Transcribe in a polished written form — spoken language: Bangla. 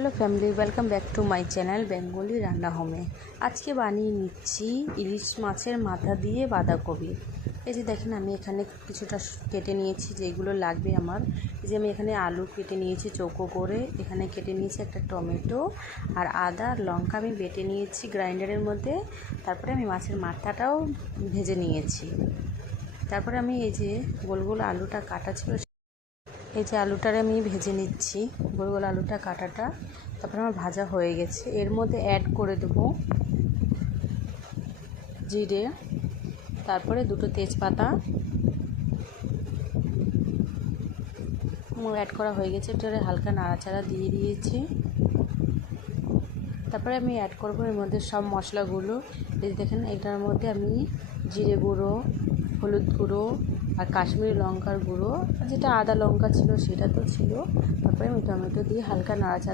Hello family, welcome back to my channel Bengali রান্না হোমে। আজকে বানিয়ে নিচ্ছি ইলিশ মাছের মাথা দিয়ে বাঁধাকপি। এই যে দেখেন, আমি এখানে কিছুটা কেটে নিয়েছি যেগুলো লাগবে আমার। এই যে আমি এখানে আলু কেটে নিয়েছি চৌকো করে, এখানে কেটে নিয়েছি একটা টমেটো, আর আদা আর লঙ্কা আমি বেটে নিয়েছি গ্রাইন্ডারের মধ্যে। তারপরে আমি মাছের মাথাটাও ভেজে নিয়েছি। তারপরে আমি এই যে গোল গোল আলুটা কাটা ছিল, এই যে আলুটারে আমি ভেজে নিচ্ছি, গোল গোল আলুটা কাটাটা। তারপরে আমার ভাজা হয়ে গেছে। এর মধ্যে অ্যাড করে দেবো জিরে, তারপরে দুটো তেজপাতা অ্যাড করা হয়ে গেছে। এটারে হালকা নাড়াচাড়া দিয়ে দিয়েছি। তারপরে আমি অ্যাড করবো এর মধ্যে সব মশলাগুলো। এই দেখেন, এটার মধ্যে আমি জিরে গুঁড়ো, হলুদ গুঁড়ো আর কাশ্মীরি লঙ্কার গুঁড়ো, যেটা আদা লঙ্কা ছিল সেটা তো ছিল। তারপরে আমি টমেটো দিয়ে হালকা নাড়াচাড়া